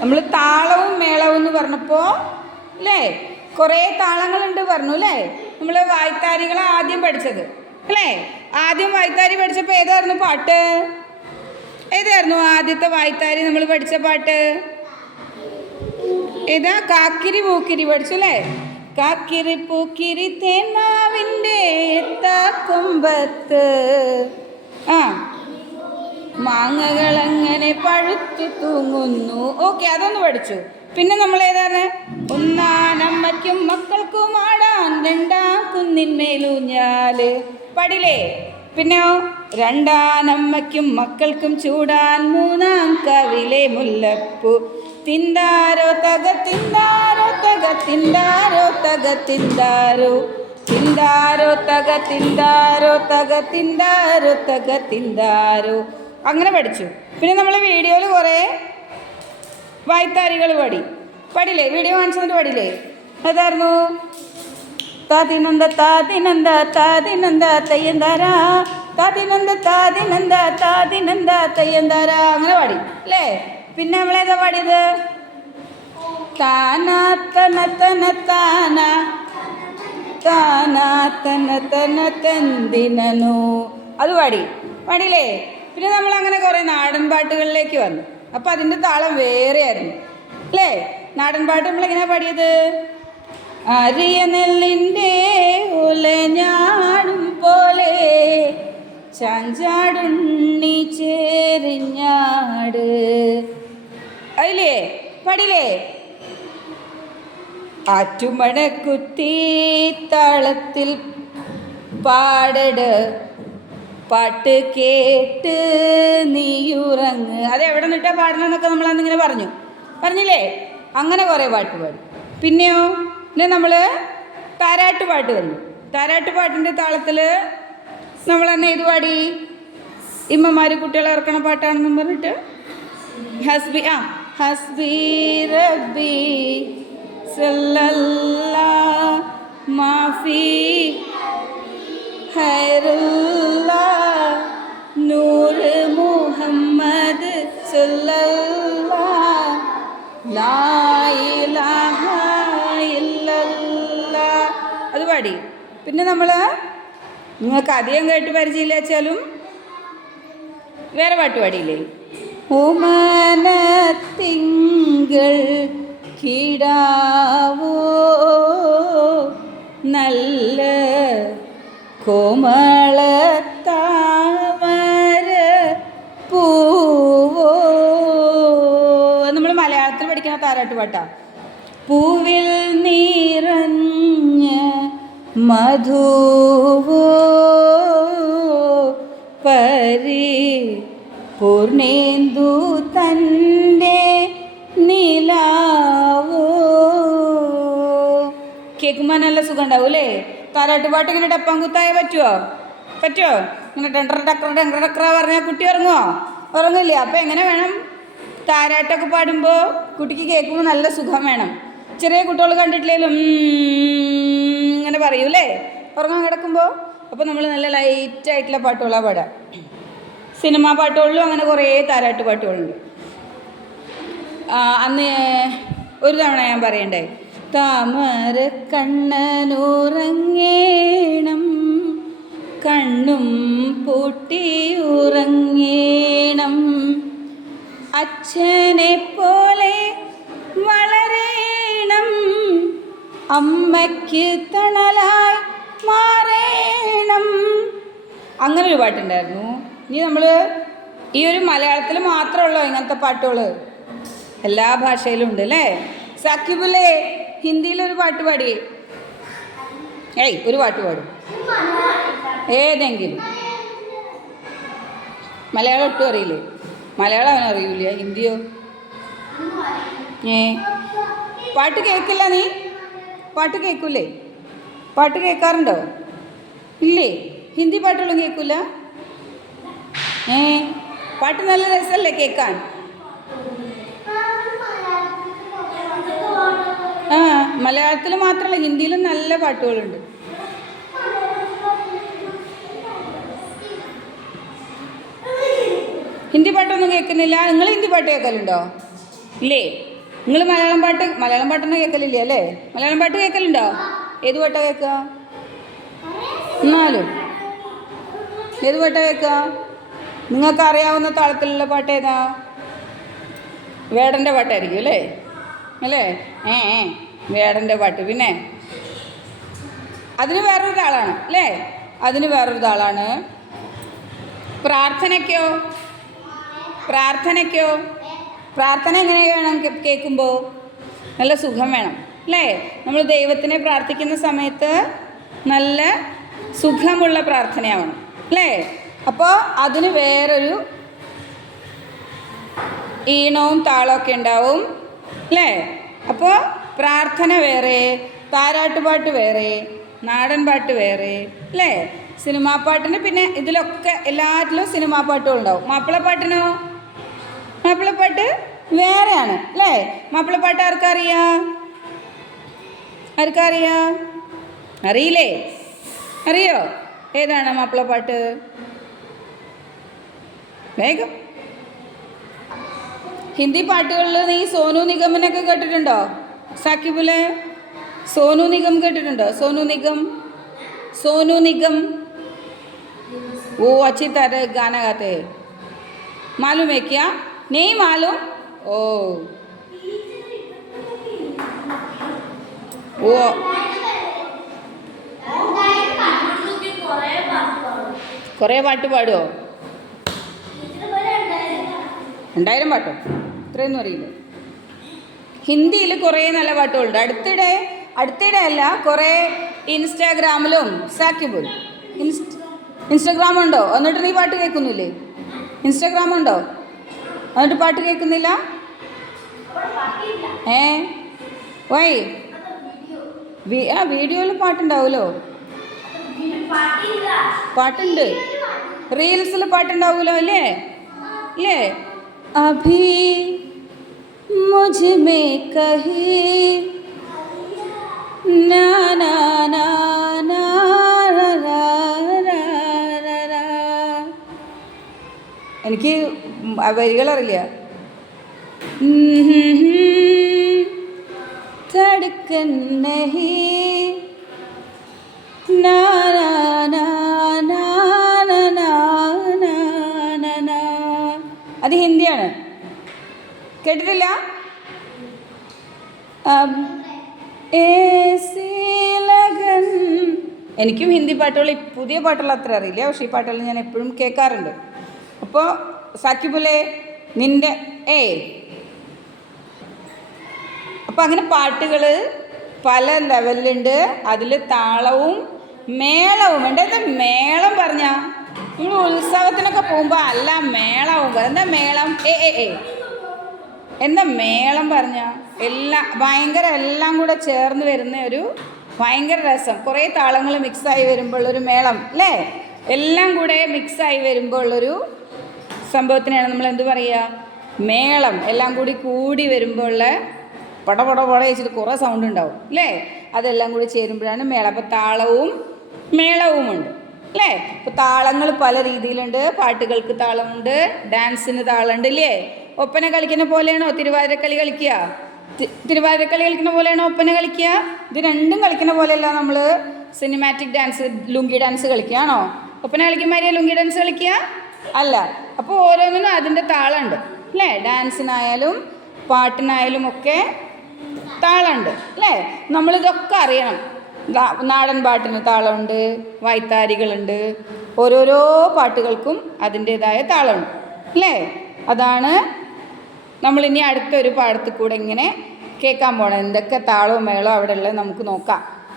നമ്മൾ താളവും മേളവും എന്ന് പറഞ്ഞപ്പോൾ അല്ലേ കുറേ താളങ്ങളുണ്ട് പറഞ്ഞു അല്ലേ. നമ്മൾ വായ്ത്താരികളെ ആദ്യം പഠിച്ചത് അല്ലേ. ആദ്യം വായ്ത്താരി പഠിച്ചപ്പോൾ ഏതായിരുന്നു പാട്ട്? ഏതായിരുന്നു ആദ്യത്തെ വായ്ത്താരി നമ്മൾ പഠിച്ച പാട്ട്? ഏതാ? കാക്കിരി പൂക്കിരി പഠിച്ചു അല്ലേ. കാക്കിരി പൂക്കിരി തേനാവിൻ്റെ കൊമ്പത്ത് മാങ്ങകൾ അങ്ങനെ പഴുത്തു തൂങ്ങുന്നു. ഓക്കെ, അതൊന്ന് പഠിച്ചു. പിന്നെ നമ്മൾ ഏതാണ്? ഒന്നാനമ്മയ്ക്കും മക്കൾക്കും ആടാൻ രണ്ടാം കുന്നിന്മേലൂഞ്ഞാല് പടിലേ. പിന്നെയോ രണ്ടാനമ്മയ്ക്കും മക്കൾക്കും ചൂടാൻ മൂന്നാം കവിലെ മുല്ലപ്പൂ. തിന്താരോ തക തിന്താരോ തക തിന്താരോ തക തിന്താരോ തിന്താരോ തക തിന്താരോ തക തിന്താരോ തക തിന്താരോ. അങ്ങനെ പഠിച്ചു. പിന്നെ നമ്മൾ വീഡിയോയിൽ കുറേ വായ്ത്താരികൾ പടില്ലേ. വീഡിയോ കാണിച്ചു പടില്ലേ. ഏതായിരുന്നു? താതിനന്ദ താതിനന്ദ താതിനന്ദ തയ്യന്താരാ താതിനന്ദ താതിനന്ദ താതിനന്ദ തയ്യന്താരാ. അങ്ങനെ പാടി അല്ലേ. പിന്നെ നമ്മളേതാ പാടിയത്? താനാ തന തന താന താനാ തന തന തെന്തിനു. അത് പാടില്ലേ. പിന്നെ നമ്മൾ അങ്ങനെ കുറേ നാടൻ പാട്ടുകളിലേക്ക് വന്നു. അപ്പം അതിൻ്റെ താളം വേറെ ആയിരുന്നു അല്ലേ. നാടൻ പാട്ട് നമ്മളെങ്ങനെയാണ് പാടിയത്? അരിയ നെല്ലിൻ്റെ ഉലഞ്ഞാടും പോലെ ചാഞ്ചാടുണ്ണി ചേരിഞ്ഞാട്. അതില്ലേ പാടില്ലേ. ആറ്റുമണക്കുത്തി താളത്തിൽ പാടട് പാട്ട് കേട്ട് നീയുറങ്ങ്. അതെവിടെ നിന്നിട്ടാ പാടണമെന്നൊക്കെ നമ്മൾ അന്നിങ്ങനെ പറഞ്ഞില്ലേ. അങ്ങനെ കുറേ പാട്ട് പാടി. പിന്നെയോ പിന്നെ നമ്മൾ താരാട്ട് പാട്ട് വന്നു. താരാട്ട് പാട്ടിൻ്റെ താളത്തിൽ നമ്മൾ അന്ന് ഇത് പാടി. ഇമ്മമാർ കുട്ടികളെ ഇറക്കണ പാട്ടാണെന്നും പറഞ്ഞിട്ട് ഹസ്ബി ഹസ്ബി റബ്ബി സല്ലല്ലാ മാഫി ഹൈറുല്ലാ നൂറ് മുഹമ്മദ് സല്ലല്ലാ ലാ ഇലാഹ ഇല്ലല്ലാ. അത് പാടി. പിന്നെ നമ്മൾ നിങ്ങൾക്ക് അധികം കേട്ട് പരിചയമില്ല വെച്ചാലും വേറെ പാട്ട് പാടിയില്ലേ? ഓമനത്തിങ്കൾ കിടാവോ നല്ല കോമളത്താമര പൂവോ. നമ്മൾ മലയാളത്തിൽ പഠിക്കുന്ന താരാട്ട് പാട്ടാ. പൂവിൽ നിറഞ്ഞ മധുവോ പരി പൂർണേന്ദു തൻ്റെ നിലാവോ. കേൾക്കുമ്പോൾ നല്ല സുഖം ഉണ്ടാവും അല്ലേ. താരാട്ട് പാട്ട് ഇങ്ങനെ ടപ്പാൻ കുത്തായ പറ്റുമോ? ഇങ്ങനെ ടെൻഡർ ടക്കറ ടെൻഡർ ടക്കറ പറഞ്ഞാൽ കുട്ടി ഉറങ്ങില്ല. അപ്പം എങ്ങനെ വേണം? താരാട്ടൊക്കെ പാടുമ്പോൾ കുട്ടിക്ക് കേൾക്കുമ്പോൾ നല്ല സുഖം വേണം. ചെറിയ കുട്ടികൾ കണ്ടിട്ടില്ലെങ്കിലും ഇങ്ങനെ പറയൂലേ ഉറങ്ങാൻ കിടക്കുമ്പോൾ. അപ്പോൾ നമ്മൾ നല്ല ലൈറ്റായിട്ടുള്ള പാട്ടുകളാണ് പാടാം. സിനിമാ പാട്ടുകളിലും അങ്ങനെ കുറേ താരാട്ട് പാട്ടുകളുണ്ട്. അന്ന് ഒരു തവണ ഞാൻ പറയണ്ടേ, താമര കണ്ണനുറങ്ങേണം കണ്ണും പൂട്ടി ഉറങ്ങേണം അച്ഛനെ പോലെ വളരേണം അമ്മയ്ക്ക് തണലായി മാറേണം. അങ്ങനൊരു പാട്ടുണ്ടായിരുന്നു. ഇനി നമ്മൾ ഈ ഒരു മലയാളത്തിൽ മാത്രമുള്ളൂ ഇങ്ങനത്തെ പാട്ടുകൾ, എല്ലാ ഭാഷയിലും ഉണ്ട് അല്ലേ. സാക്കിബുല്ലേ ഹിന്ദിയിലൊരു പാട്ട് പാടി. ഒരു പാട്ട് പാടും ഏതെങ്കിലും. മലയാളം ഒട്ടും അറിയില്ലേ? മലയാളം അവൻ അറിയില്ല, ഹിന്ദിയോ? പാട്ട് കേൾക്കില്ല നീ? പാട്ട് കേൾക്കൂലേ? പാട്ട് കേൾക്കാറുണ്ടോ? ഇല്ലേ? ഹിന്ദി പാട്ടുകളും കേൾക്കില്ല? പാട്ട് നല്ല രസമല്ലേ കേൾക്കാൻ? മലയാളത്തിൽ മാത്രമല്ല ഹിന്ദിയിലും നല്ല പാട്ടുകളുണ്ട്. ഹിന്ദി പാട്ടൊന്നും കേൾക്കുന്നില്ല? നിങ്ങൾ ഹിന്ദി പാട്ട് കേൾക്കലുണ്ടോ? ഇല്ലേ? നിങ്ങൾ മലയാളം പാട്ടൊന്നും കേൾക്കലില്ലേ അല്ലേ? മലയാളം പാട്ട് കേൾക്കലുണ്ടോ? ഏത് പാട്ടാ കേൾക്കുക? എന്നാലും ഏത് പാട്ടാ കേൾക്കുക? നിങ്ങൾക്ക് അറിയാവുന്ന താളത്തിലുള്ള പാട്ട് ഏതാ? വേടൻ്റെ പാട്ടായിരിക്കും അല്ലേ? അല്ലേ? വേടൻ്റെ പാട്ട്. പിന്നെ അതിന് വേറൊരു താളാണ് അല്ലേ? അതിന് വേറൊരു താളാണ്. പ്രാർത്ഥനയ്ക്കോ? പ്രാർത്ഥന എങ്ങനെ വേണം കേൾക്കുമ്പോൾ? നല്ല സുഖം വേണം അല്ലേ? നമ്മൾ ദൈവത്തിനെ പ്രാർത്ഥിക്കുന്ന സമയത്ത് നല്ല സുഖമുള്ള പ്രാർത്ഥനയാവണം അല്ലേ? അപ്പോൾ അതിന് വേറൊരു ഈണവും താളമൊക്കെ ഉണ്ടാവും അല്ലേ? അപ്പോൾ പ്രാർത്ഥന വേറെ, താരാട്ടുപാട്ട് വേറെ, നാടൻ പാട്ട് വേറെ അല്ലേ? സിനിമാ പാട്ടിന് പിന്നെ ഇതിലൊക്കെ എല്ലാറ്റിലും സിനിമാ പാട്ടും ഉണ്ടാവും. മാപ്പിളപ്പാട്ടിനോ? മാപ്പിളപ്പാട്ട് വേറെയാണ് അല്ലേ? മാപ്പിളപ്പാട്ട് ആർക്കറിയാം? അറിയില്ലേ? അറിയോ? ഏതാണ് മാപ്പിളപ്പാട്ട്? വേഗം. ഹിന്ദി പാട്ടുകളിൽ നീ സോനു നിഗമിനൊക്കെ കേട്ടിട്ടുണ്ടോ? സാക്കിബുലെ സോനു നിഗം കേട്ടിട്ടുണ്ടോ? सोनू निगम वो अच्छी तरह गाना गाते हैं. मालूम है क्या? नहीं मालूम? ओ वो കുറേ പാട്ട് പാടുമോ? 2000 പാട്ടോ? ഇത്രയൊന്നും അറിയില്ല. ഹിന്ദിയിൽ കുറേ നല്ല പാട്ടുകളുണ്ട്. അടുത്തിടെ അല്ല, കുറേ ഇൻസ്റ്റാഗ്രാമിലും സാക്കിബുൽ ഇൻസ്റ്റാഗ്രാം ഉണ്ടോ? എന്നിട്ട് നീ പാട്ട് കേൾക്കുന്നില്ലേ? ഇൻസ്റ്റാഗ്രാം ഉണ്ടോ എന്നിട്ട് പാട്ട് കേൾക്കുന്നില്ല? വൈ? വീഡിയോയിൽ പാട്ടുണ്ടാവുമല്ലോ. പാട്ടുണ്ട്, റീൽസിൽ പാട്ടുണ്ടാവുമല്ലോ അല്ലേ? അഭി മുझ में कहीं ना ना ना ना എനിക്ക് വരികളറിയില്ല. ധഡ്കൻ നഹീ നാ നാ നാ നാ നാ നാ നാ. അത് ഹിന്ദിയാണ്, കേട്ടിട്ടില്ല? എനിക്കും ഹിന്ദി പാട്ടുകൾ പുതിയ പാട്ടുകൾ അത്ര അറിയില്ല, പക്ഷേ ഈ പാട്ടുകൾ ഞാൻ എപ്പോഴും കേൾക്കാറുണ്ട്. അപ്പോൾ സാക്കിബുലെ നിൻ്റെ അപ്പോൾ അങ്ങനെ പാട്ടുകൾ പല ലെവലിലുണ്ട്. അതിൽ താളവും മേളവും ഉണ്ട്. എന്താ മേളം പറഞ്ഞാൽ? നിങ്ങൾ ഉത്സവത്തിനൊക്കെ പോകുമ്പോൾ അല്ല മേളവും എന്താ മേളം? എന്താ മേളം പറഞ്ഞാൽ? എല്ലാം കൂടെ ചേർന്ന് വരുന്ന ഒരു ഭയങ്കര രസം. കുറേ താളങ്ങൾ മിക്സായി വരുമ്പോഴൊരു മേളം അല്ലേ? എല്ലാം കൂടെ മിക്സായി വരുമ്പോഴൊരു സംഭവത്തിനാണ് നമ്മൾ എന്ത് പറയുക? മേളം. എല്ലാം കൂടി വരുമ്പോഴുള്ള പട വെച്ചിട്ട് കുറേ സൗണ്ട് ഉണ്ടാവും അല്ലേ? അതെല്ലാം കൂടി ചേരുമ്പോഴാണ് മേളം. അപ്പോൾ താളവും മേളവുമുണ്ട് അല്ലേ? ഇപ്പോൾ താളങ്ങൾ പല രീതിയിലുണ്ട്. പാട്ടുകൾക്ക് താളമുണ്ട്, ഡാൻസിന് താളമുണ്ട് ഇല്ലേ? ഒപ്പന കളിക്കുന്ന പോലെയാണോ തിരുവാതിരക്കളി കളിക്കുക? തിരുവാതിരക്കളി കളിക്കുന്ന പോലെയാണോ ഒപ്പന കളിക്കുക? ഇത് രണ്ടും കളിക്കുന്ന പോലെയല്ല. നമ്മൾ സിനിമാറ്റിക് ഡാൻസ്, ലുങ്കി ഡാൻസ് കളിക്കുകയാണോ? ഒപ്പന കളിക്കുമാതിരിയാ ലുങ്കി ഡാൻസ് കളിക്കുക? അല്ല. അപ്പോൾ ഓരോന്നിനും അതിൻ്റെ താളമുണ്ട് അല്ലേ? ഡാൻസിനായാലും പാട്ടിനായാലും ഒക്കെ താളമുണ്ട് അല്ലേ? നമ്മളിതൊക്കെ അറിയണം. നാടൻ പാട്ടിന് താളമുണ്ട്, വായ്ത്താരികളുണ്ട്, ഓരോരോ പാട്ടുകൾക്കും അതിൻ്റേതായ താളമുണ്ട് അല്ലേ? അതാണ് നമ്മളിനി അടുത്തൊരു പാടത്തിൽ കൂടെ ഇങ്ങനെ കേൾക്കാൻ പോകണം. എന്തൊക്കെ താളവും മേളവും അവിടെ ഉള്ളത് നമുക്ക് നോക്കാം.